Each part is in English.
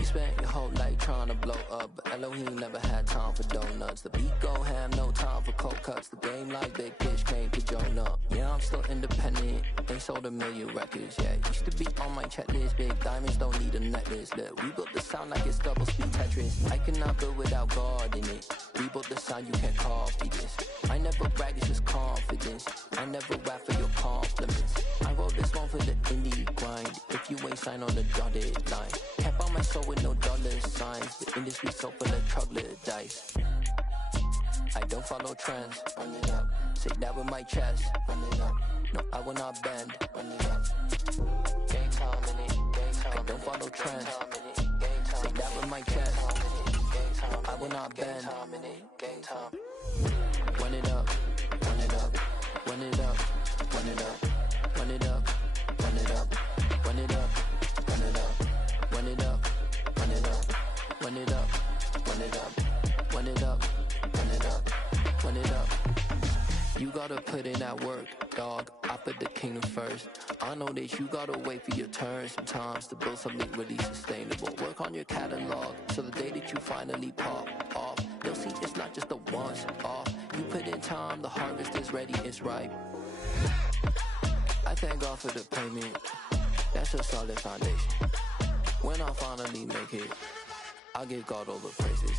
You spent your whole life trying to blow up, but Elohim never had time for donuts. The beat go ham, no time for cold cuts. The game like big bitch came to join up. Yeah, I'm still independent, ain't sold a million records yet. Used to be on my checklist, big diamonds don't need a necklace. Look, we built the sound like it's double speed Tetris. I cannot build without God in it. We built the sound, you can't copy this. I never brag, it's just confidence. I never rap for your compliments. I wrote this one for the indie grind. If you ain't signed on the dotted line, can't buy my soul with no dollar signs. The industry so full of troglodytes. I don't follow trends. Run it up. Say that with my chest. Run it up. No, I will not bend. Run it up. Game time in it. Game time. I don't follow trends. Say that with my chest. I will not bend. Game time. Run it up. Run it up. Run it up. Run it up. Run it up. Run it up. Run it up. Run it up. Run it up. Run it up. Run it up. Run it up. Run it up. Run it up. Run it up. You gotta put in that work, dog. I put the kingdom first. I know that you gotta wait for your turn sometimes to build something really sustainable. Work on your catalog, so the day that you finally pop off, you'll see it's not just a once off. You put in time, the harvest is ready, it's ripe. I thank God for the payment. That's a solid foundation. When I finally make it, I'll give God all the praises.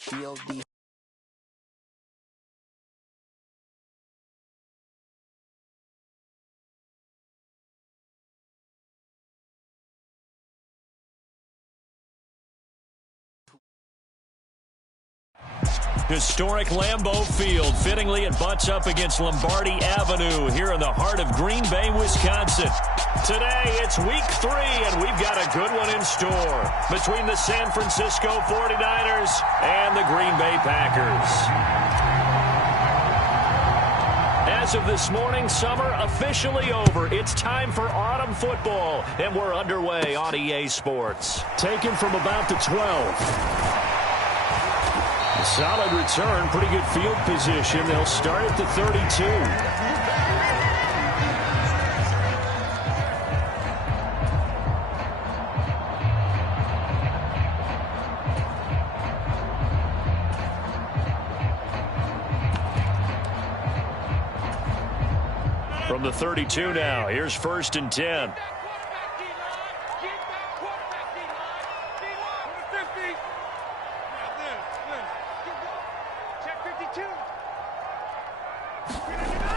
G-O-D. Historic Lambeau Field. Fittingly, it butts up against Lombardi Avenue here in the heart of Green Bay, Wisconsin. Today, it's week 3, and we've got a good one in store between the San Francisco 49ers and the Green Bay Packers. As of this morning, summer officially over. It's time for autumn football, and we're underway on EA Sports. Taken from about the 12. A solid return, pretty good field position. They'll start at the 32. From the 32 now, here's 1st and 10.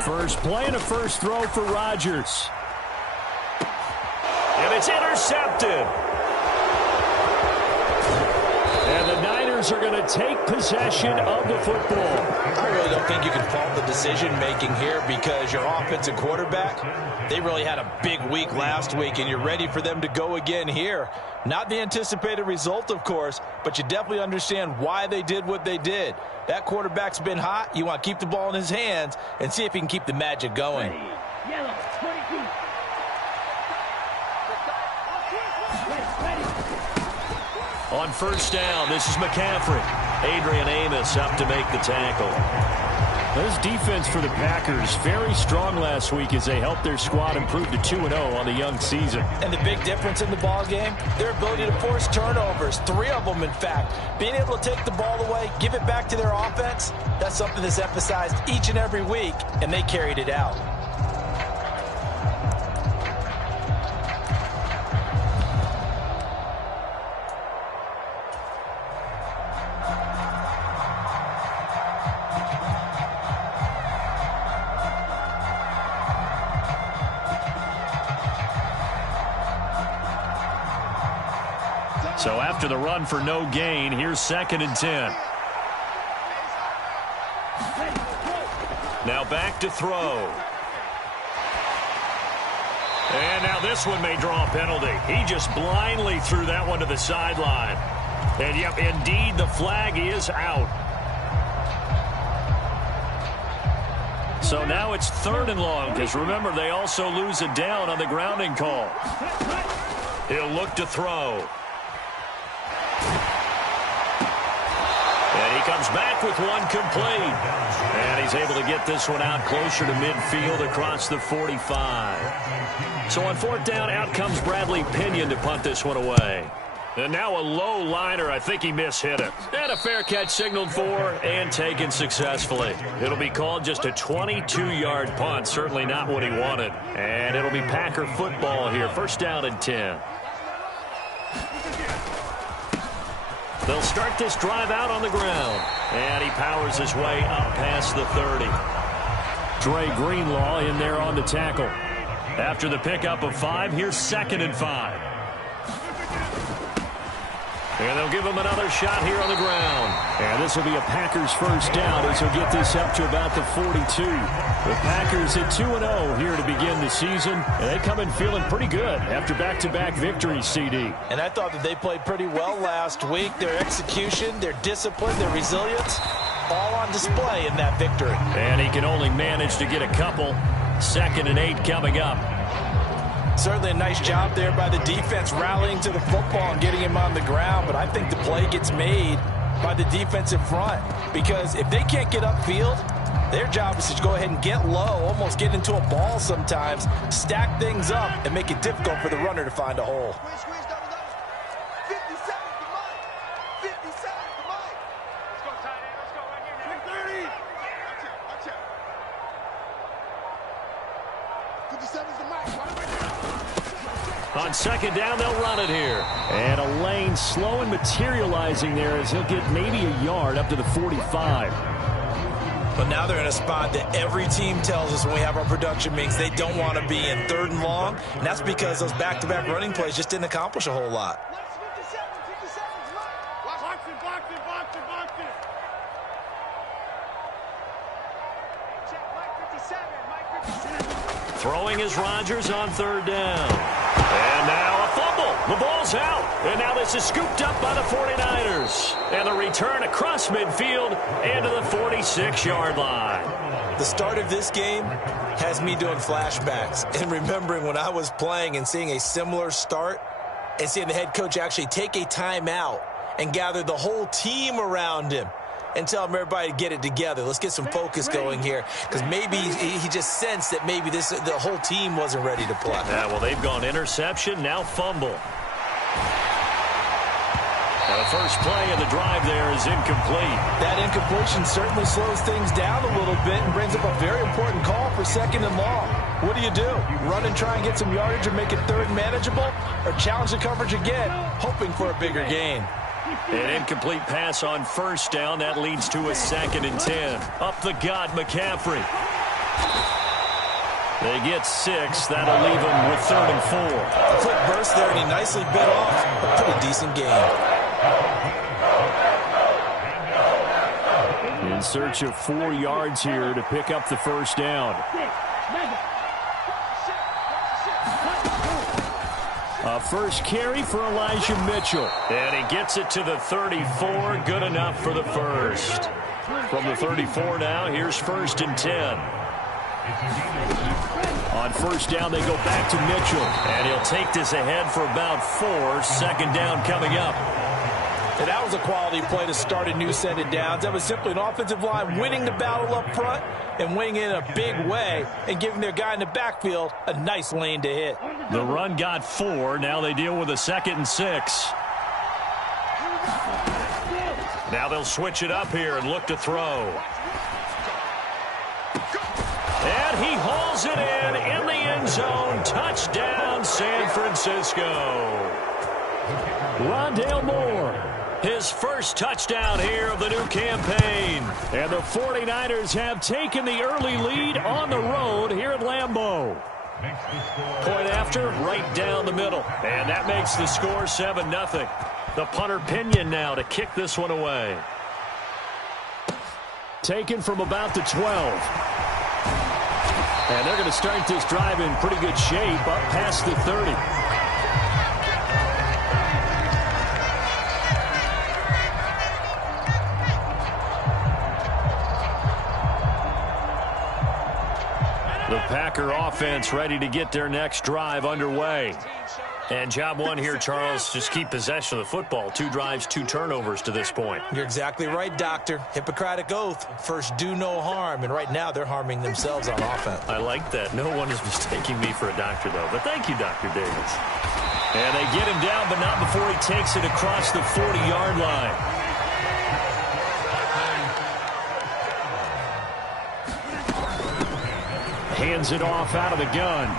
First play and a first throw for Rodgers. And it's intercepted. And the Niners are going to take possession of the football. I really don't think you can fault the decision-making here because your offensive quarterback, they really had a big week last week, and you're ready for them to go again here. Not the anticipated result, of course, but you definitely understand why they did what they did. That quarterback's been hot. You want to keep the ball in his hands and see if he can keep the magic going. Yellow, 22. On first down, this is McCaffrey. Adrian Amos up to make the tackle. This defense for the Packers, very strong last week as they helped their squad improve to 2-0 on the young season. And the big difference in the ball game, their ability to force turnovers, 3 of them in fact. Being able to take the ball away, give it back to their offense, that's something that's emphasized each and every week, and they carried it out. So after the run for no gain, here's 2nd and 10. Now back to throw. And now this one may draw a penalty. He just blindly threw that one to the sideline. And yep, indeed, the flag is out. So now it's 3rd and long, because remember, they also lose a down on the grounding call. He'll look to throw. And he comes back with one complete. And he's able to get this one out closer to midfield across the 45. So on fourth down, out comes Bradley Pinion to punt this one away. And now a low liner. I think he mishit it. And a fair catch signaled for and taken successfully. It'll be called just a 22-yard punt. Certainly not what he wanted. And it'll be Packer football here. First down and 10. They'll start this drive out on the ground. And he powers his way up past the 30. Dre Greenlaw in there on the tackle. After the pickup of 5, here's 2nd and 5. And they'll give him another shot here on the ground. And this will be a Packers first down as he'll get this up to about the 42. The Packers at 2-0 here to begin the season. And they come in feeling pretty good after back-to-back victories, CD. And I thought that they played pretty well last week. Their execution, their discipline, their resilience, all on display in that victory. And he can only manage to get a couple. 2nd and 8 coming up. Certainly a nice job there by the defense rallying to the football and getting him on the ground. But I think the play gets made by the defensive front. Because if they can't get upfield, their job is to go ahead and get low, almost get into a ball sometimes, stack things up, and make it difficult for the runner to find a hole. On 2nd down, they'll run it here. And a lane slow and materializing there as he'll get maybe a yard up to the 45. But now they're in a spot that every team tells us when we have our production meetings they don't want to be in 3rd and long. And that's because those back-to-back running plays just didn't accomplish a whole lot. Throwing is Rodgers on 3rd down. And now a fumble. The ball's out. And now this is scooped up by the 49ers. And the return across midfield and to the 46-yard line. The start of this game has me doing flashbacks and remembering when I was playing and seeing a similar start and seeing the head coach actually take a timeout and gather the whole team around him and tell him everybody to get it together. Let's get some focus going here because maybe he just sensed that maybe the whole team wasn't ready to play. Yeah, well, they've gone interception, now fumble. And the first play of the drive there is incomplete. That incompletion certainly slows things down a little bit and brings up a very important call for 2nd and long. What do? Run and try and get some yardage or make it 3rd manageable, or challenge the coverage again, hoping for a bigger gain? An incomplete pass on 1st down. That leads to a 2nd and 10. Up the gut, McCaffrey. They get 6. That'll leave them with 3rd and 4. A quick burst there, and he nicely bit off a pretty decent gain. In search of 4 yards here to pick up the first down. A first carry for Elijah Mitchell. And he gets it to the 34. Good enough for the first. From the 34 now, here's 1st and 10. On 1st down, they go back to Mitchell. And he'll take this ahead for about 4. 2nd down coming up. And that was a quality play to start a new set of downs. That was simply an offensive line winning the battle up front and winning in a big way and giving their guy in the backfield a nice lane to hit. The run got 4. Now they deal with a 2nd and 6. Now they'll switch it up here and look to throw. And he hauls it in the end zone. Touchdown, San Francisco. Rondale Moore, his first touchdown here of the new campaign. And the 49ers have taken the early lead on the road here at Lambeau. Point after, right down the middle. And that makes the score 7-0. The punter Pinion now to kick this one away. Taken from about the 12. And they're going to start this drive in pretty good shape up past the 30. The Packer offense ready to get their next drive underway. And job one here, Charles, just keep possession of the football. 2 drives, 2 turnovers to this point. You're exactly right, Doctor. Hippocratic oath. First, do no harm. And right now, they're harming themselves on offense. I like that. No one is mistaking me for a doctor, though. But thank you, Dr. Davis. And they get him down, but not before he takes it across the 40-yard line. Hands it off out of the gun.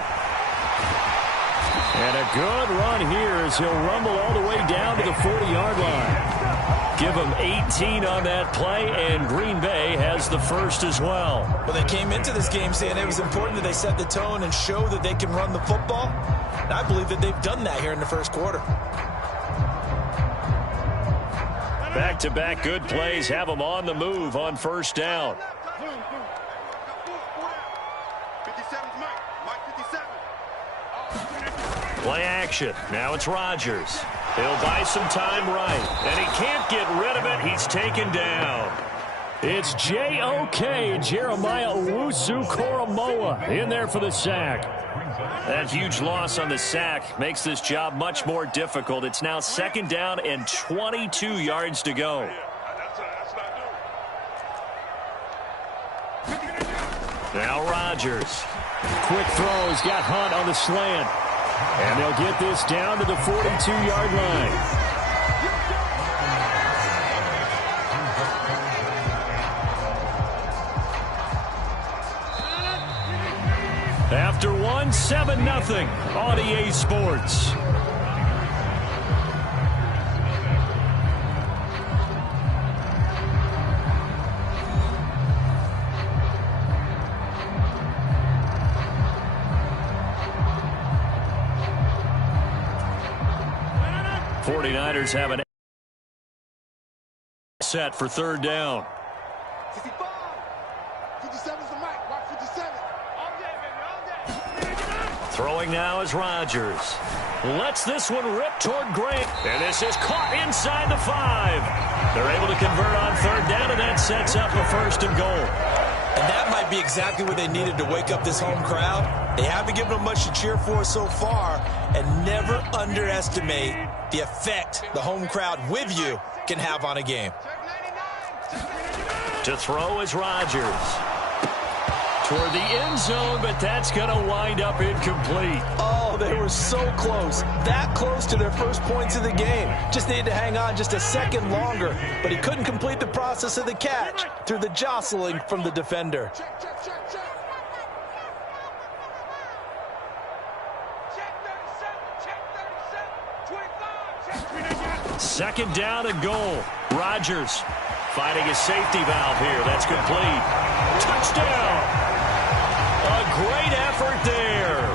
And a good run here as he'll rumble all the way down to the 40-yard line. Give him 18 on that play, and Green Bay has the first as well. Well, they came into this game saying it was important that they set the tone and show that they can run the football. And I believe that they've done that here in the first quarter. Back-to-back good plays have them on the move on first down. Play action. Now it's Rodgers. He'll buy some time right. And he can't get rid of it. He's taken down. It's J.O.K. Jeremiah Owusu-Koramoah in there for the sack. That huge loss on the sack makes this job much more difficult. It's now 2nd down and 22 yards to go. Now Rodgers. Quick throw. He's got Hunt on the slant. And they'll get this down to the 42-yard line. After one, 7-0 on EA Sports. '49ers have an set for 3rd down. 55. 57's the mic. Watch 57. Throwing now is Rodgers. Lets this one rip toward Grant. And this is caught inside the 5. They're able to convert on 3rd down, and that sets up a 1st and goal. And that might be exactly what they needed to wake up this home crowd. They haven't given them much to cheer for so far, and never underestimate the effect the home crowd with you can have on a game. To throw is Rodgers. Toward the end zone, but that's going to wind up incomplete. Oh, they were so close. That close to their first points of the game. Just needed to hang on just a second longer, but he couldn't complete the process of the catch through the jostling from the defender. Second down and goal. Rodgers finding a safety valve here. That's complete. Touchdown! A great effort there.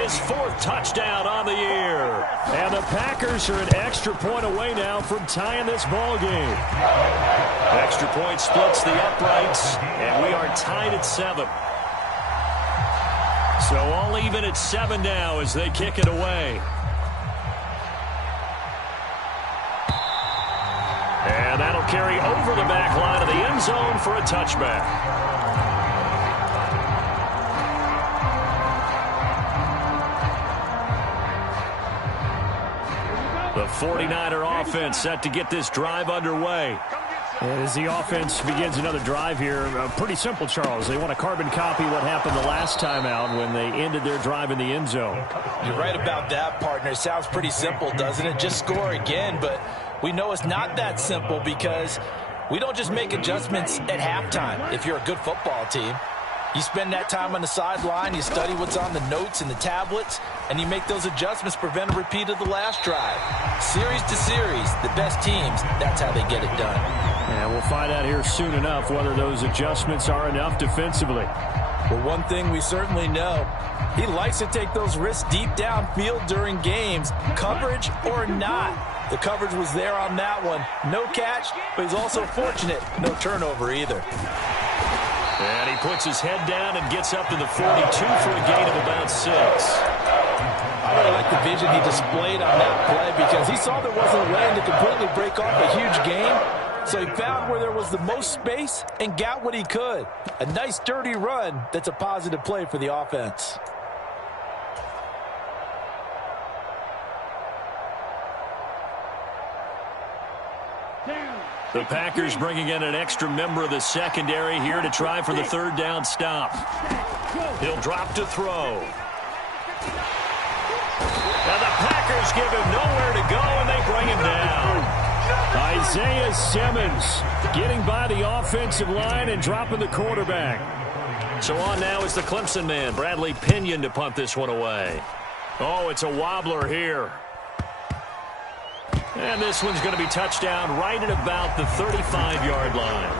His 4th touchdown on the year. And the Packers are an extra point away now from tying this ball game. Extra point splits the uprights, and we are tied at 7. So all even at 7 now as they kick it away. And that'll carry over the back line of the end zone for a touchback. The 49er offense set to get this drive underway. As the offense begins another drive here, pretty simple, Charles. They want to carbon copy what happened the last time out when they ended their drive in the end zone. You're right about that, partner. It sounds pretty simple, doesn't it? Just score again, but we know it's not that simple because we don't just make adjustments at halftime if you're a good football team. You spend that time on the sideline, you study what's on the notes and the tablets, and you make those adjustments, prevent a repeat of the last drive. Series to series, the best teams, that's how they get it done. And we'll find out here soon enough whether those adjustments are enough defensively. Well, one thing we certainly know, he likes to take those risks deep downfield during games, coverage or not. The coverage was there on that one. No catch, but he's also fortunate. No turnover either. And he puts his head down and gets up to the 42 for a gain of about 6. I really like the vision he displayed on that play because he saw there wasn't a way to completely break off a huge gain. So he found where there was the most space and got what he could. A nice, dirty run that's a positive play for the offense. The Packers bringing in an extra member of the secondary here to try for the third down stop. He'll drop to throw. And the Packers give him nowhere to go, and they bring him down. Isaiah Simmons getting by the offensive line and dropping the quarterback. So on now is the Clemson man, Bradley Pinion, to punt this one away. Oh, it's a wobbler here. And this one's going to be touchdown right at about the 35-yard line.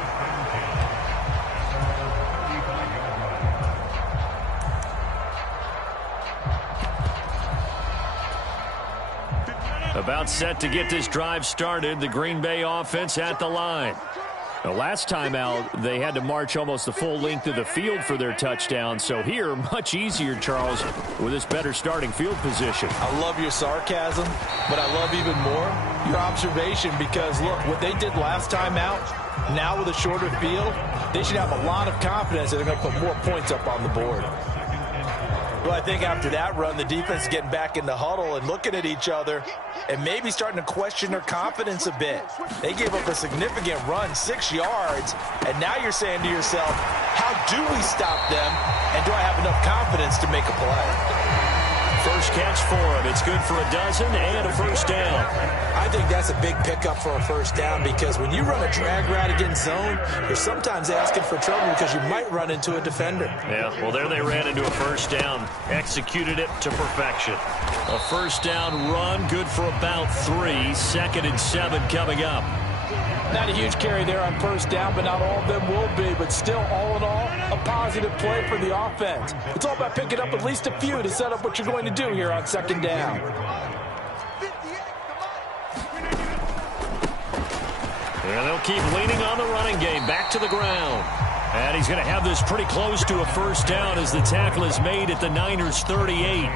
About set to get this drive started, the Green Bay offense at the line. The last time out, they had to march almost the full length of the field for their touchdown. So here, much easier, Charles, with this better starting field position. I love your sarcasm, but I love even more your observation because, look, what they did last time out, now with a shorter field, they should have a lot of confidence that they're going to put more points up on the board. Well, I think after that run, the defense is getting back in the huddle and looking at each other and maybe starting to question their confidence a bit. They gave up a significant run, 6 yards, and now you're saying to yourself, how do we stop them, and do I have enough confidence to make a play? First catch for him. It's good for a dozen and a first down. I think that's a big pickup for a first down because when you run a drag route against zone, you're sometimes asking for trouble because you might run into a defender. Yeah, well, there they ran into a first down. Executed it to perfection. A first down run, good for about 3. 2nd and 7 coming up. Not a huge carry there on first down, but not all of them will be. But still, all in all, a positive play for the offense. It's all about picking up at least a few to set up what you're going to do here on 2nd down. And they'll keep leaning on the running game. Back to the ground. And he's going to have this pretty close to a first down as the tackle is made at the Niners' 38.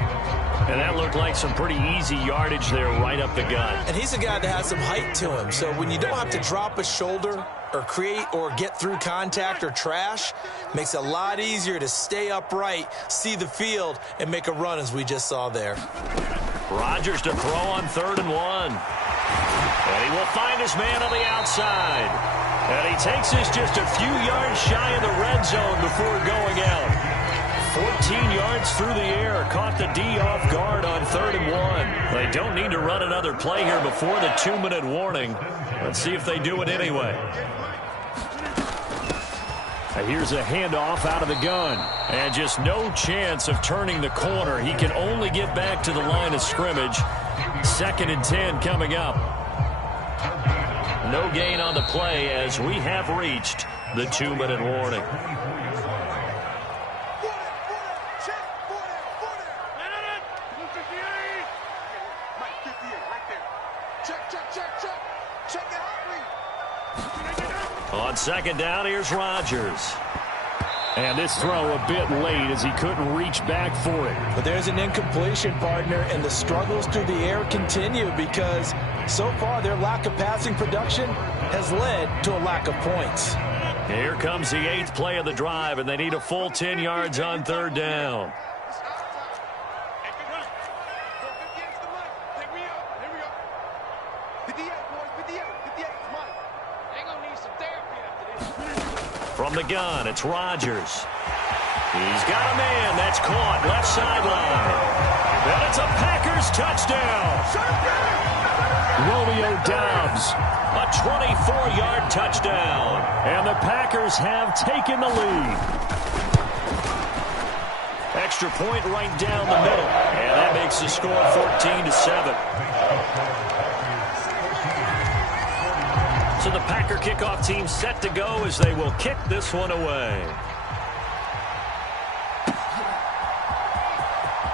And that looked like some pretty easy yardage there right up the gut. And he's a guy that has some height to him. So when you don't have to drop a shoulder or create or get through contact or trash, makes it a lot easier to stay upright, see the field, and make a run as we just saw there. Rodgers to throw on 3rd and 1. And he will find his man on the outside. And he takes this just a few yards shy of the red zone before going out. 14 yards through the air. Caught the D off guard on 3rd and 1. They don't need to run another play here before the 2-minute warning. Let's see if they do it anyway. Here's a handoff out of the gun. And just no chance of turning the corner. He can only get back to the line of scrimmage. 2nd and 10 coming up. No gain on the play as we have reached the 2-minute warning. On 2nd down, here's Rodgers. And this throw a bit late as he couldn't reach back for it. But there's an incompletion, partner, and the struggles through the air continue because so far their lack of passing production has led to a lack of points. Here comes the 8th play of the drive, and they need a full 10 yards on 3rd down. From the gun, it's Rodgers. He's got a man that's caught left sideline. And it's a Packers touchdown. Romeo Doubs, a 24-yard touchdown. And the Packers have taken the lead. Extra point right down the middle. And that makes the score 14-7. So the Packer kickoff team set to go as they will kick this one away.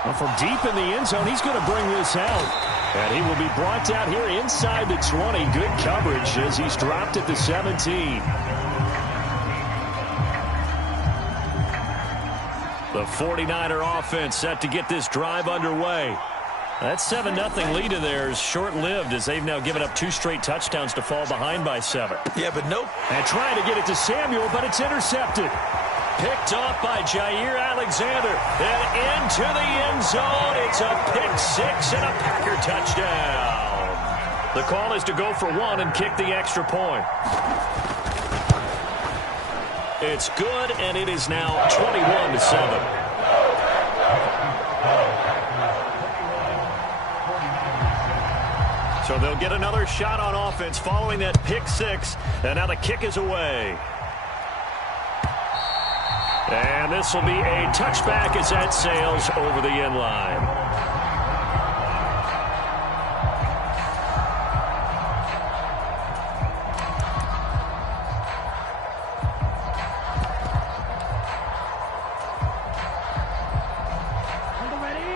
Well, from deep in the end zone, he's going to bring this out. And he will be brought out here inside the 20. Good coverage as he's dropped at the 17. The 49er offense set to get this drive underway. That 7-0 lead of theirs short-lived as they've now given up 2 straight touchdowns to fall behind by 7. Yeah, but nope. And trying to get it to Samuel, but it's intercepted. Picked off by Jair Alexander. And into the end zone. It's a pick 6 and a Packer touchdown. The call is to go for one and kick the extra point. It's good, and it is now 21-7. So they'll get another shot on offense following that pick six, and now the kick is away. And this will be a touchback as that sails over the end line.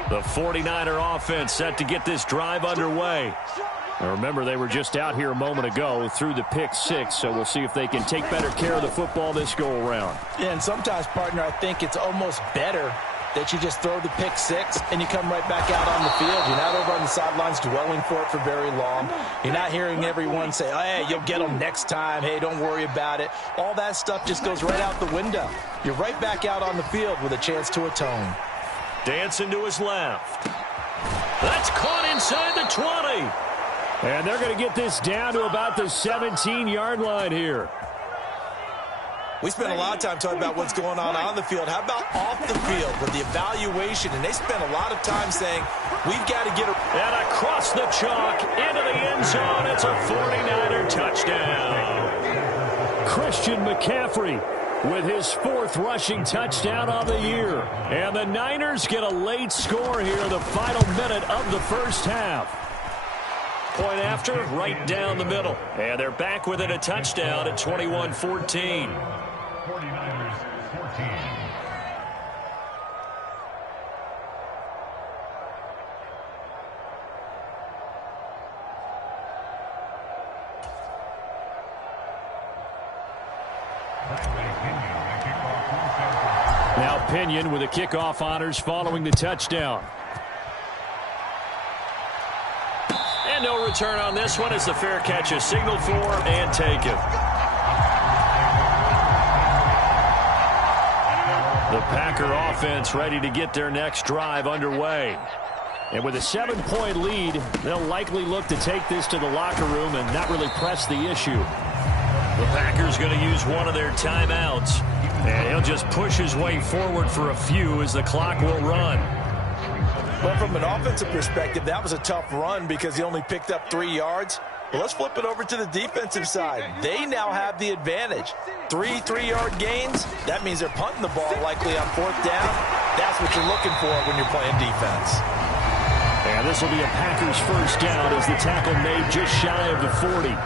The 49er offense set to get this drive underway. Now remember, they were just out here a moment ago through the pick six, so we'll see if they can take better care of the football this go-around. Yeah, and sometimes, partner, I think it's almost better that you just throw the pick six and you come right back out on the field. You're not over on the sidelines dwelling for it for very long. You're not hearing everyone say, oh, hey, you'll get them next time. Hey, don't worry about it. All that stuff just goes right out the window. You're right back out on the field with a chance to atone. Dancing to his left. That's caught inside the 20. And they're going to get this down to about the 17-yard line here. We spent a lot of time talking about what's going on the field. How about off the field with the evaluation? And they spent a lot of time saying, we've got to get a... And across the chalk, into the end zone. It's a 49er touchdown. Christian McCaffrey with his fourth rushing touchdown of the year. And the Niners get a late score here, the final minute of the first half. Point after, right down the middle. And they're back within a touchdown at 21-14. 49ers 14. Now Pinion with the kickoff honors following the touchdown. And no return on this one as the fair catch is signaled for and taken. The Packer offense ready to get their next drive underway. And with a 7-point lead, they'll likely look to take this to the locker room and not really press the issue. The Packers going to use one of their timeouts. And he'll just push his way forward for a few as the clock will run. Well, from an offensive perspective, that was a tough run because he only picked up 3 yards. Well, let's flip it over to the defensive side. They now have the advantage. 3-3-yard gains, that means they're punting the ball likely on fourth down. That's what you're looking for when you're playing defense. And this will be a Packers first down as the tackle made just shy of the 40.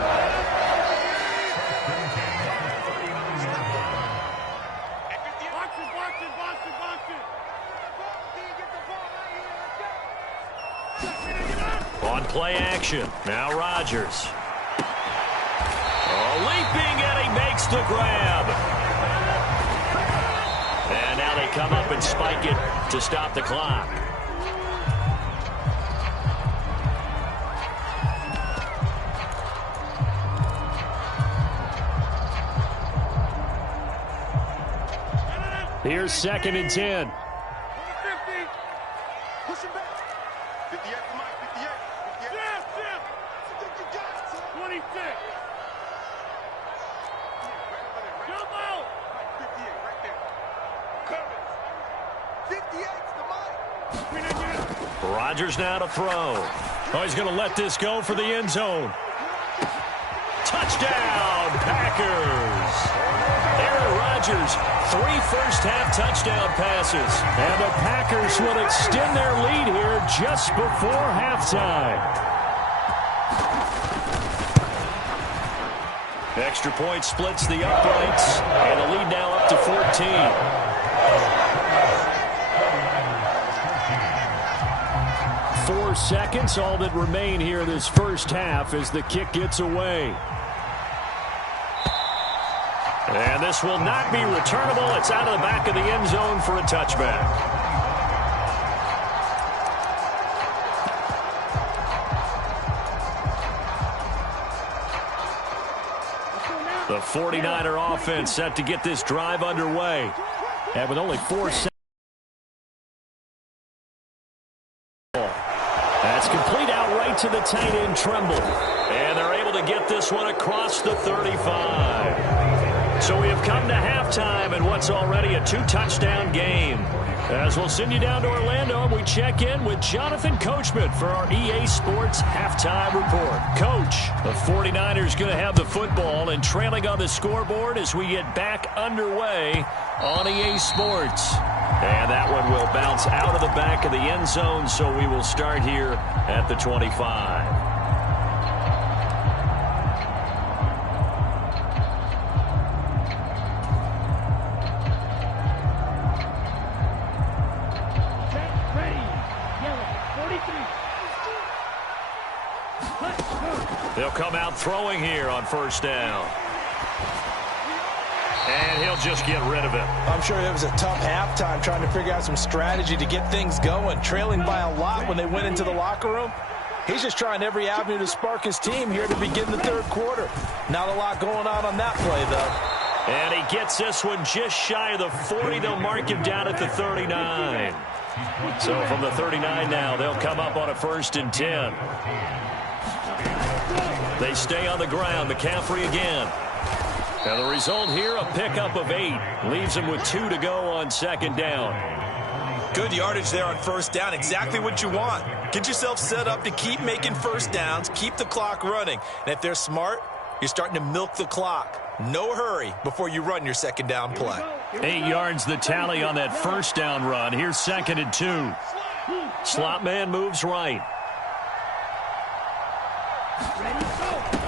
On play action, now Rodgers. Oh, leaping, and he makes the grab. And now they come up and spike it to stop the clock. Here's 2nd and 10. Push him back. 58, Mike, 58. 26. Jump out. 58, right there. 58's the Mike. Rodgers now to throw. Oh, he's going to let this go for the end zone. Touchdown, Packers. Aaron Rodgers, 3 first-half touchdown passes. And the Packers will extend their lead here just before halftime. Extra point splits the uprights, and the lead now up to 14. 4 seconds, all that remain here this first half as the kick gets away. And this will not be returnable. It's out of the back of the end zone for a touchback. The 49er offense set to get this drive underway. And with only 4 seconds. That's complete out right to the tight end tremble. And they're able to get this one across the 35. So we have come to halftime in what's already a 2-touchdown game. As we'll send you down to Orlando, and we check in with Jonathan Coachman for our EA Sports Halftime Report. Coach, the 49ers going to have the football and trailing on the scoreboard as we get back underway on EA Sports. And that one will bounce out of the back of the end zone, so we will start here at the 25. They'll come out throwing here on first down. And he'll just get rid of it. I'm sure it was a tough halftime trying to figure out some strategy to get things going, trailing by a lot when they went into the locker room. He's just trying every avenue to spark his team here to begin the third quarter. Not a lot going on that play, though. And he gets this one just shy of the 40. They'll mark him down at the 39. So from the 39 now, they'll come up on a 1st and 10. They stay on the ground. McCaffrey again. And the result here, a pickup of 8. Leaves them with 2 to go on 2nd down. Good yardage there on 1st down. Exactly what you want. Get yourself set up to keep making 1st downs, keep the clock running. And if they're smart, you're starting to milk the clock. No hurry before you run your 2nd down play. 8 yards the tally on that 1st down run. Here's 2nd and 2. Slot man moves right.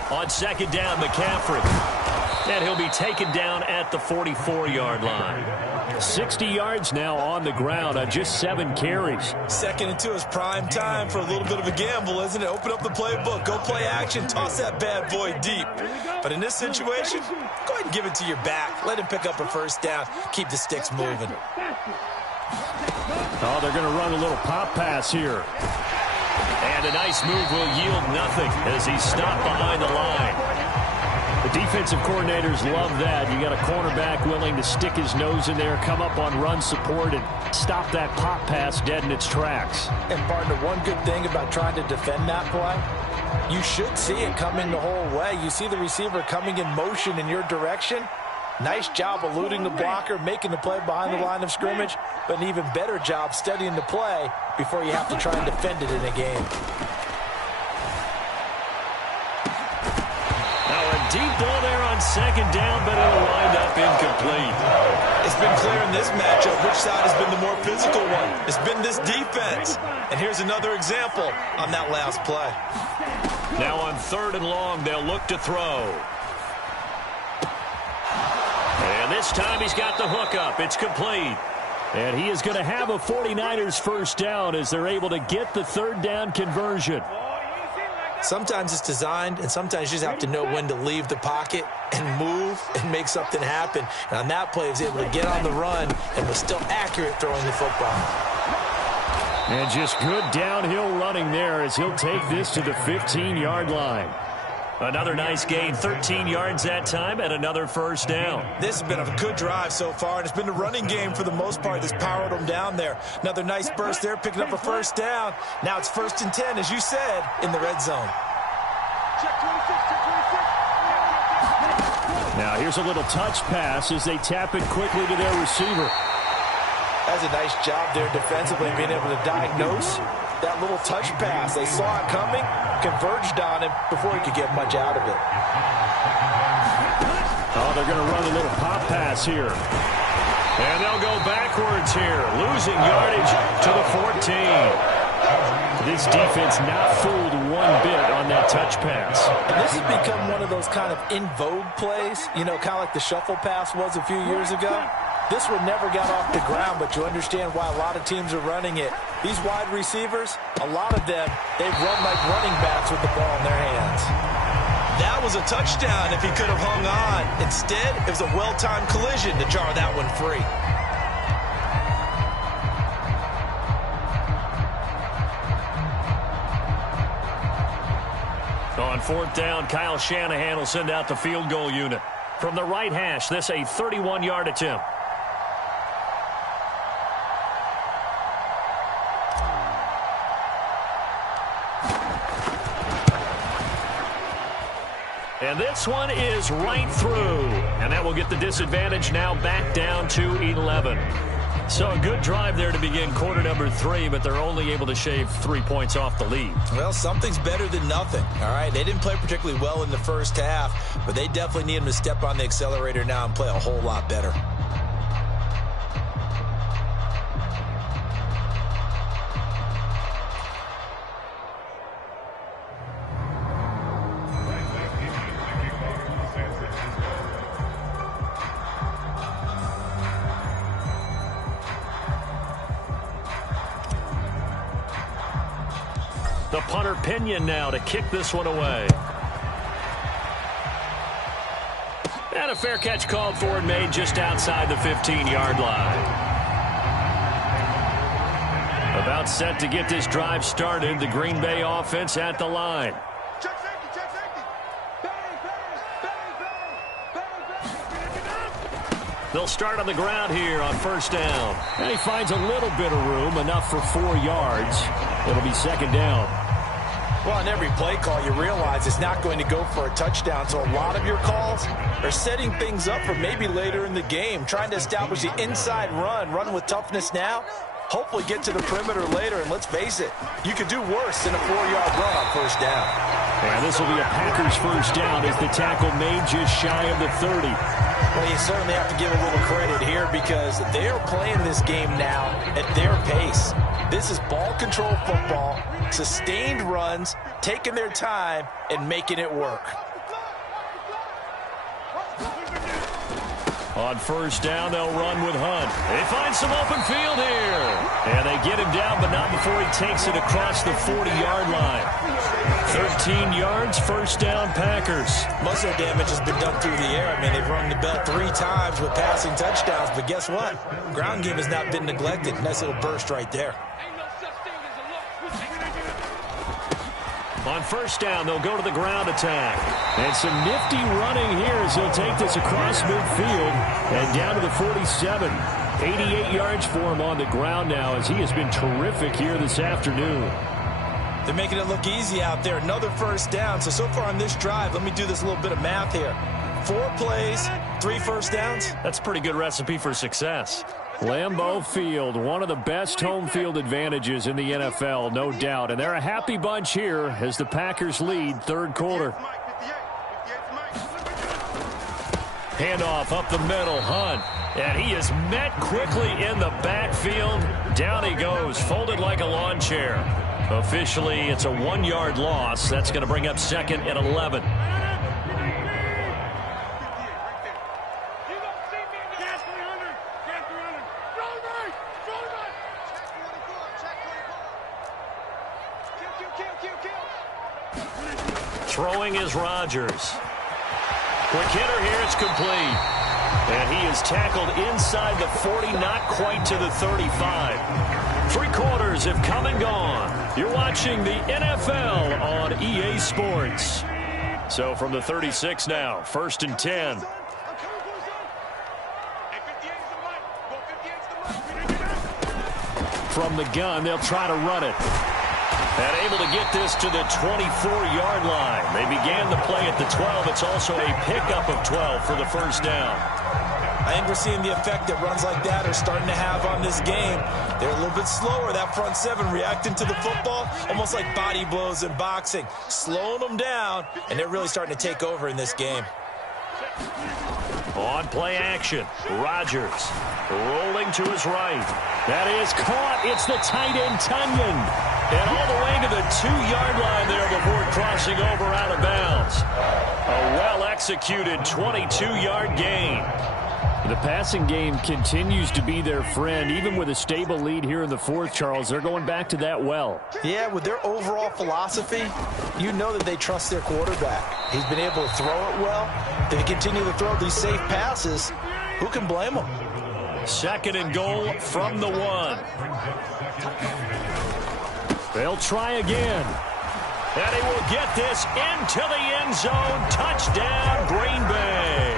On 2nd down, McCaffrey. And he'll be taken down at the 44-yard line. 60 yards now on the ground on just 7 carries. 2nd and 2 is prime time for a little bit of a gamble, isn't it? Open up the playbook, go play action, toss that bad boy deep. But in this situation, go ahead and give it to your back. Let him pick up a 1st down. Keep the sticks moving. Oh, they're going to run a little pop pass here. And a nice move will yield nothing as he's stopped behind the line. The defensive coordinators love that. You got a cornerback willing to stick his nose in there, come up on run support, and stop that pop pass dead in its tracks. And, partner, one good thing about trying to defend that play, you should see it coming the whole way. You see the receiver coming in motion in your direction. Nice job eluding the blocker, making the play behind the line of scrimmage, but an even better job studying the play before you have to try and defend it in a game. Now a deep ball there on 2nd down, but it'll wind up incomplete. It's been clear in this matchup which side has been the more physical one. It's been this defense. And here's another example on that last play. Now on 3rd and long, they'll look to throw. And this time he's got the hook up. It's complete. And he is going to have a 49ers 1st down as they're able to get the 3rd down conversion. Sometimes it's designed, and sometimes you just have to know when to leave the pocket and move and make something happen. And on that play, he was able to get on the run and was still accurate throwing the football. And just good downhill running there as he'll take this to the 15-yard line. Another nice gain, 13 yards that time, and another 1st down. This has been a good drive so far, and it's been the running game for the most part that's powered them down there. Another nice burst there, picking up a 1st down. Now it's 1st and 10, as you said, in the red zone. Now here's a little touch pass as they tap it quickly to their receiver. That's a nice job there defensively, being able to diagnose that little touch pass. They saw it coming, converged on him before he could get much out of it. Oh, they're going to run a little pop pass here. And they'll go backwards here, losing yardage to the 14. This defense not fooled one bit on that touch pass. And this has become one of those kind of in vogue plays, you know, kind of like the shuffle pass was a few years ago. This one never got off the ground, but you understand why a lot of teams are running it. These wide receivers, a lot of them, they've run like running backs with the ball in their hands. That was a touchdown if he could have hung on. Instead, it was a well-timed collision to jar that one free. On 4th down, Kyle Shanahan will send out the field goal unit. From the right hash, this a 31-yard attempt. And this one is right through. And that will get the disadvantage now back down to 11. So a good drive there to begin quarter number 3, but they're only able to shave 3 points off the lead. Well, something's better than nothing, all right? They didn't play particularly well in the first half, but they definitely need them to step on the accelerator now and play a whole lot better. The punter Pinion now to kick this one away. And a fair catch called for and made just outside the 15-yard line. About set to get this drive started. The Green Bay offense at the line. Check safety, check safety. Bang, bang, bang, bang, bang. They'll start on the ground here on first down. And he finds a little bit of room, enough for 4 yards. It'll be second down. Well, on every play call, you realize it's not going to go for a touchdown. So a lot of your calls are setting things up for maybe later in the game, trying to establish the inside run with toughness now, hopefully get to the perimeter later. And let's face it, you could do worse than a 4-yard run on first down. And this will be a Packers first down as the tackle made just shy of the 30. Well, you certainly have to give a little credit here because they are playing this game now at their pace. This is ball control football, sustained runs, taking their time, and making it work. On first down, they'll run with Hunt. They find some open field here. And they get him down, but not before he takes it across the 40-yard line. 13 yards, first down, Packers. Muscle damage has been done through the air. I mean, they've rung the bell 3 times with passing touchdowns, but guess what? Ground game has not been neglected. Nice little burst right there. On first down, they'll go to the ground attack. And some nifty running here as he'll take this across midfield and down to the 47. 88 yards for him on the ground now as he has been terrific here this afternoon. They're making it look easy out there. Another first down. So far on this drive, let me do this little bit of math here. 4 plays, 3 first downs. That's a pretty good recipe for success. Lambeau Field, one of the best home field advantages in the NFL, no doubt. And they're a happy bunch here as the Packers lead third quarter. Handoff up the middle, Hunt. And he is met quickly in the backfield. Down he goes, folded like a lawn chair. Officially, it's a 1-yard loss. That's going to bring up second and 11. Throwing is Rodgers. Quick hitter here, it's complete. And he is tackled inside the 40, not quite to the 35. 3 quarters have come and gone. You're watching the NFL on EA Sports. So from the 36 now, first and 10. From the gun, they'll try to run it. And able to get this to the 24-yard line. They began the play at the 12. It's also a pickup of 12 for the first down. I think we're seeing the effect that runs like that are starting to have on this game. They're a little bit slower, that front 7, reacting to the football, almost like body blows in boxing, slowing them down, and they're really starting to take over in this game. On play action, Rodgers rolling to his right. That is caught. It's the tight end, Tunyon. And all the way to the 2-yard line there before crossing over out of bounds. A well-executed 22-yard gain. The passing game continues to be their friend, even with a stable lead here in the 4th, Charles. They're going back to that well. Yeah, with their overall philosophy, you know that they trust their quarterback. He's been able to throw it well. They continue to throw these safe passes. Who can blame them? Second and goal from the 1. They'll try again. And he will get this into the end zone. Touchdown, Green Bay.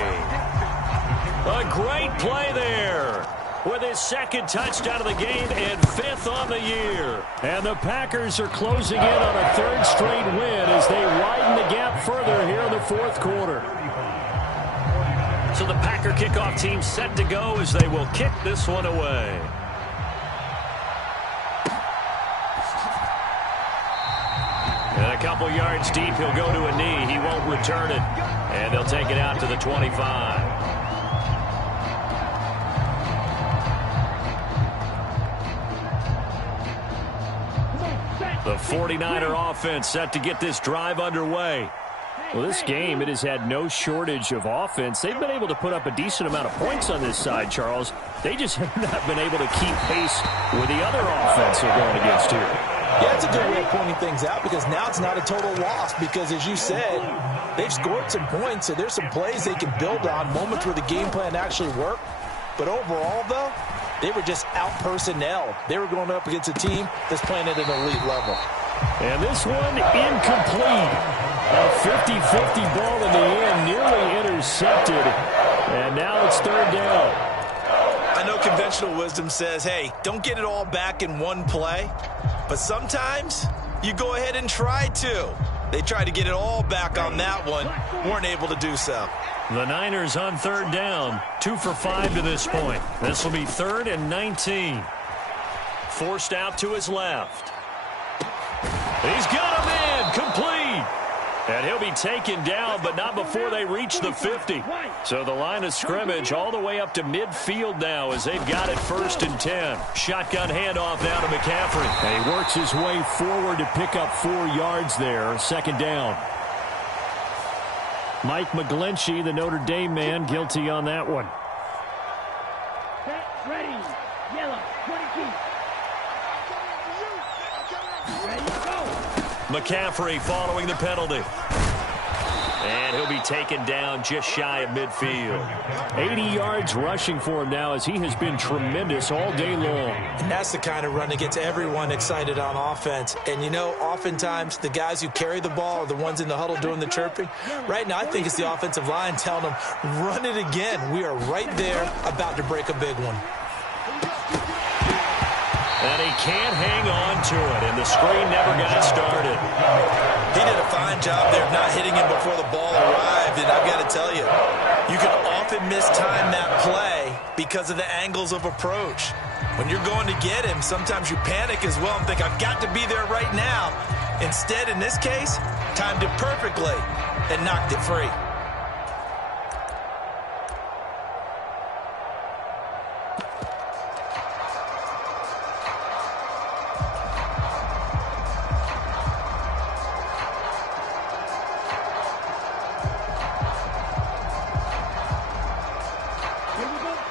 A great play there with his 2nd touchdown of the game and 5th on the year. And the Packers are closing in on a 3rd straight win as they widen the gap further here in the the fourth quarter. So the Packer kickoff team set to go as they will kick this one away. And a couple yards deep, he'll go to a knee. He won't return it. And they'll take it out to the 25. The 49er offense set to get this drive underway. Well, this game, it has had no shortage of offense. They've been able to put up a decent amount of points on this side, Charles. They just have not been able to keep pace with the other offense they're going against here. Yeah, it's a good way of pointing things out because now it's not a total loss because, as you said, they've scored some points, so there's some plays they can build on, moments where the game plan actually worked. But overall, though, they were just out-personnel. They were going up against a team that's playing at an elite level. And this one incomplete. A 50-50 ball in the end, nearly intercepted. And now it's third down. I know conventional wisdom says, hey, don't get it all back in one play. But sometimes you go ahead and try to. They tried to get it all back on that one. Weren't able to do so. The Niners on third down. 2 for 5 to this point. This will be 3rd and 19. Forced out to his left. He's got him in. Complete. And he'll be taken down, but not before they reach the 50. So the line of scrimmage all the way up to midfield now as they've got it 1st and 10. Shotgun handoff now to McCaffrey. And he works his way forward to pick up 4 yards there. 2nd down. Mike McGlinchey, the Notre Dame man, guilty on that one. Set, ready, yellow, 22. Ready, go. McCaffrey following the penalty. And he'll be taken down just shy of midfield. 80 yards rushing for him now as he has been tremendous all day long. And that's the kind of run that gets everyone excited on offense. And, you know, oftentimes the guys who carry the ball are the ones in the huddle doing the chirping. Right now, I think it's the offensive line telling them, run it again. We are right there about to break a big one. And he can't hang on to it, and the screen never got started. He did a fine job there of not hitting him before the ball arrived, and I've got to tell you, you can often mistime that play because of the angles of approach. When you're going to get him, sometimes you panic as well and think, I've got to be there right now. Instead, in this case, timed it perfectly and knocked it free.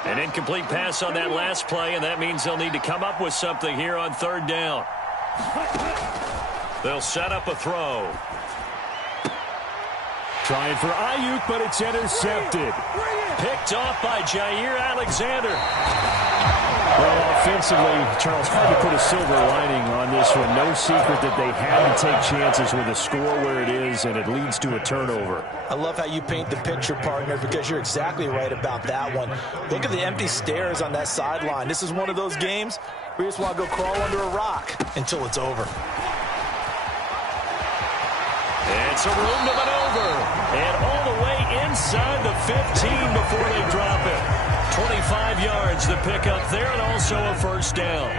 An incomplete pass on that last play, and that means they'll need to come up with something here on 3rd down. They'll set up a throw. Trying for Ayuk, but it's intercepted. Picked off by Jair Alexander. Well, offensively, Charles, hard to put a silver lining on this one. No secret that they had to take chances with a score where it is, and it leads to a turnover. I love how you paint the picture, partner, because you're exactly right about that one. Look at the empty stares on that sideline. This is one of those games where you just want to go crawl under a rock until it's over. It's a room to maneuver. And all the way inside the 15 before they drop it. 25 yards to pick up there, and also a 1st down.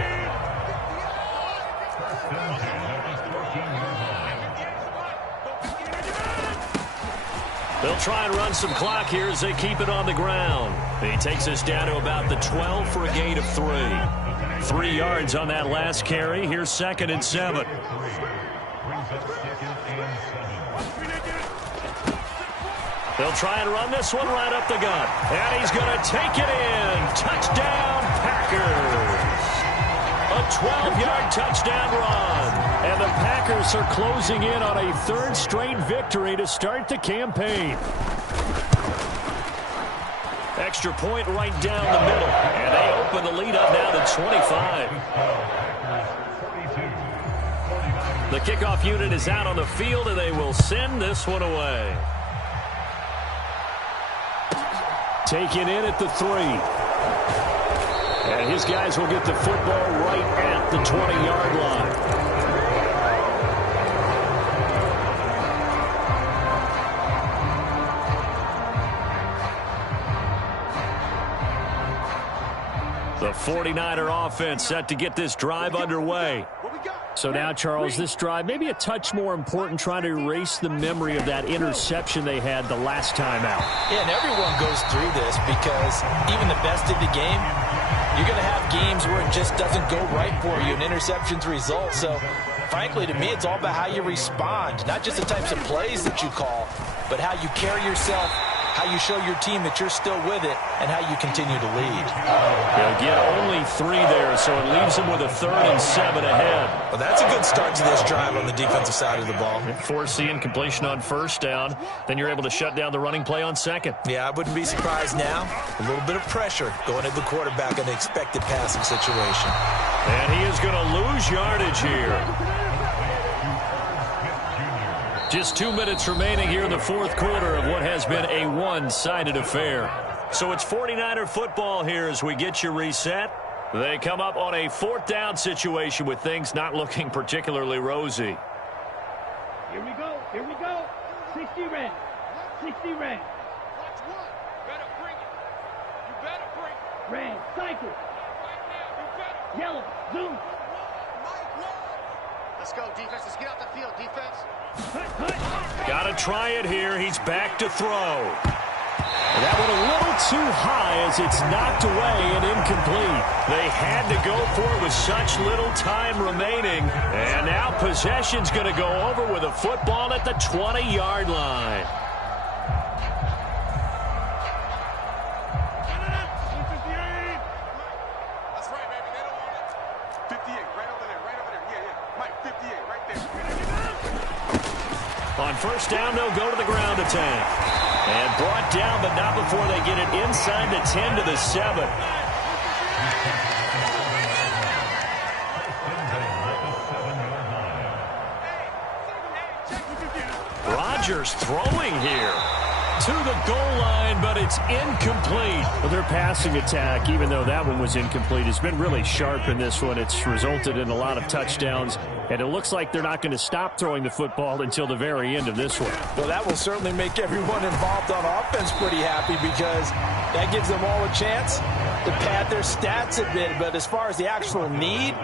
They'll try and run some clock here as they keep it on the ground. He takes us down to about the 12 for a gain of 3. 3 yards on that last carry. Here's 2nd and 7. They'll try and run this one right up the gut. And he's going to take it in. Touchdown, Packers. A 12-yard touchdown run. And the Packers are closing in on a 3rd straight victory to start the campaign. Extra point right down the middle. And they open the lead up now to 25. The kickoff unit is out on the field, and they will send this one away. Taken in at the 3. And his guys will get the football right at the 20-yard line. The 49er offense set to get this drive underway. So now, Charles, this drive maybe a touch more important, trying to erase the memory of that interception they had the last time out. Yeah, and everyone goes through this because even the best in the game, you're going to have games where it just doesn't go right for you, and interceptions result. So, frankly, to me, it's all about how you respond, not just the types of plays that you call, but how you carry yourself, how you show your team that you're still with it, and how you continue to lead. They'll get only 3 there, so it leaves them with a 3rd and 7 ahead. Well, that's a good start to this drive on the defensive side of the ball. Forcing completion on 1st down, then you're able to shut down the running play on 2nd. Yeah, I wouldn't be surprised now. A little bit of pressure going at the quarterback in an expected passing situation. And he is going to lose yardage here. Just 2 minutes remaining here in the 4th quarter of what has been a one-sided affair. So it's 49er football here as we get you reset. They come up on a 4th down situation with things not looking particularly rosy. Here we go. Here we go. 60 red. 60 red. Watch one. Better bring it. You better bring it. Red. Cycle. Right now. You better. Yellow. Zoom. Let's go, defense. Let's get out the field, defense. Got to try it here. He's back to throw. That one a little too high as it's knocked away and incomplete. They had to go for it with such little time remaining. And now possession's going to go over with a football at the 20-yard line. That's right, baby. They don't want it. 58, right over there, right over there. Yeah, yeah. Mike, 58, right there. On 1st down, they'll go to the ground attack. And brought down, but not before they get it inside the 10 to the 7. Rodgers throwing here to the goal line, but it's incomplete. Well, their passing attack, even though that one was incomplete, has been really sharp in this one. It's resulted in a lot of touchdowns, and it looks like they're not going to stop throwing the football until the very end of this one. Well, that will certainly make everyone involved on offense pretty happy because that gives them all a chance to pad their stats a bit. But as far as the actual need,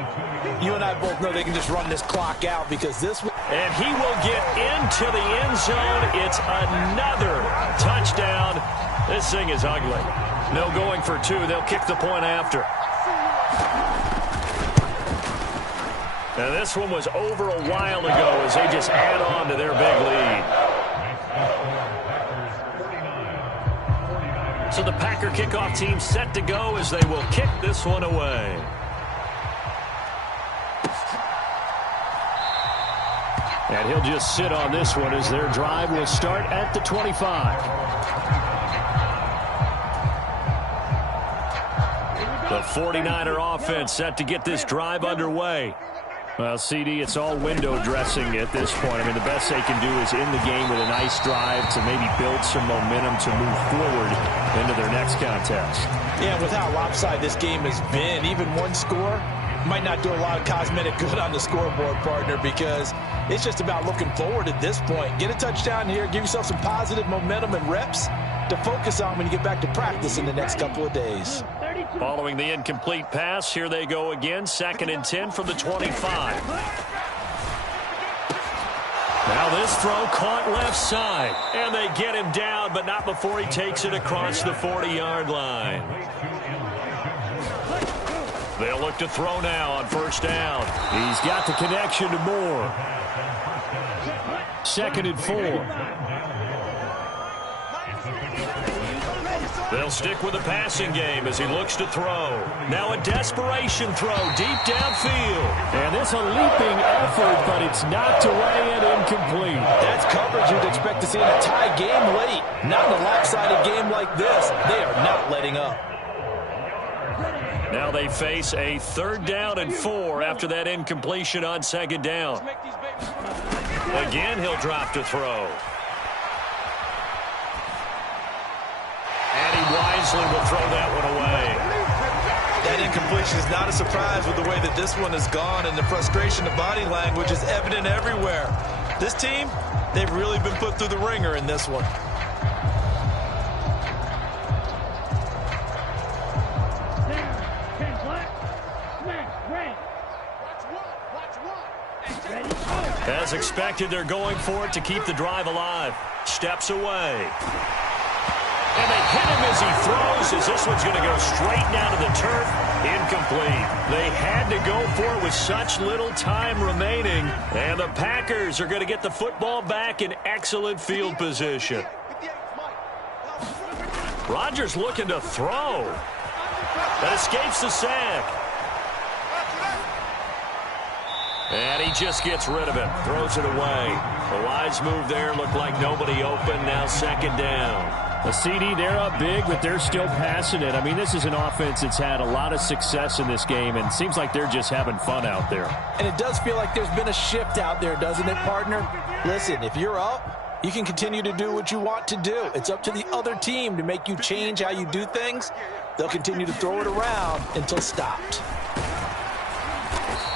you and I both know they can just run this clock out because this one. And he will get into the end zone. It's another touchdown. This thing is ugly. No going for 2. They'll kick the point after. Now this one was over a while ago as they just add on to their big lead. So the Packer kickoff team set to go as they will kick this one away. And he'll just sit on this one as their drive will start at the 25. The 49er offense set to get this drive underway. Well, CD, it's all window dressing at this point. I mean, the best they can do is end the game with a nice drive to maybe build some momentum to move forward into their next contest. Yeah, with how lopsided this game has been, even one score might not do a lot of cosmetic good on the scoreboard, partner, because it's just about looking forward at this point. Get a touchdown here, give yourself some positive momentum and reps to focus on when you get back to practice in the next couple of days. Following the incomplete pass, here they go again, 2nd and 10 from the 25. Now this throw caught left side, and they get him down, but not before he takes it across the 40-yard line. They'll look to throw now on 1st down. He's got the connection to Moore. 2nd and 4. They'll stick with the passing game as he looks to throw. Now a desperation throw deep downfield. And it's a leaping effort, but it's knocked away and incomplete. That's coverage you'd expect to see in a tie game late. Not in a lopsided game like this. They are not letting up. Now they face a 3rd down and 4 after that incompletion on 2nd down. Again, he'll drop to throw. And he wisely will throw that one away. That incompletion is not a surprise with the way that this one has gone, and the frustration, the body language is evident everywhere. This team, they've really been put through the ringer in this one. As expected, they're going for it to keep the drive alive. Steps away. And they hit him as he throws, as this one's going to go straight down to the turf. Incomplete. They had to go for it with such little time remaining. And the Packers are going to get the football back in excellent field position. Rodgers looking to throw. That escapes the sack. And he just gets rid of it. Throws it away. The wise move there. Looked like nobody open. Now second down. A CD, they're up big, but they're still passing it. I mean, this is an offense that's had a lot of success in this game, and it seems like they're just having fun out there. And it does feel like there's been a shift out there, doesn't it, partner? Listen, if you're up, you can continue to do what you want to do. It's up to the other team to make you change how you do things. They'll continue to throw it around until stopped.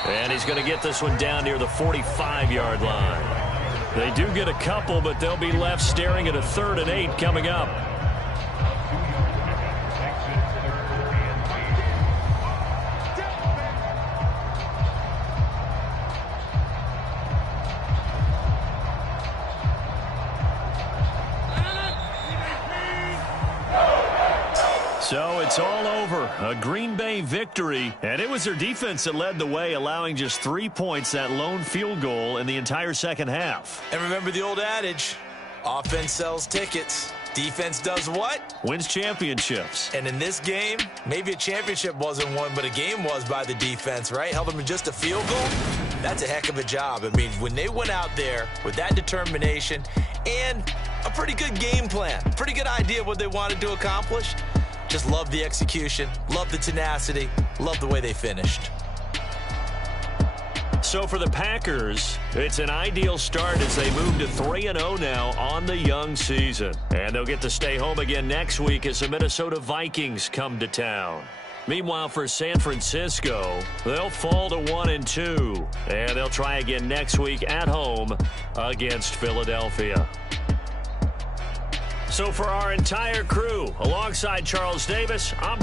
And he's going to get this one down near the 45-yard line. They do get a couple, but they'll be left staring at a 3rd and 8 coming up. So it's all over. A Green Bay victory. And it was their defense that led the way, allowing just 3 points, that lone field goal in the entire second half. And remember the old adage, offense sells tickets. Defense does what? Wins championships. And in this game, maybe a championship wasn't won, but a game was by the defense, right? Held them in just a field goal. That's a heck of a job. I mean, when they went out there with that determination and a pretty good game plan, pretty good idea of what they wanted to accomplish, just love the execution, love the tenacity, love the way they finished. So for the Packers, it's an ideal start as they move to 3-0 now on the young season. And they'll get to stay home again next week as the Minnesota Vikings come to town. Meanwhile, for San Francisco, they'll fall to 1-2. And they'll try again next week at home against Philadelphia. So for our entire crew, alongside Charles Davis, I'm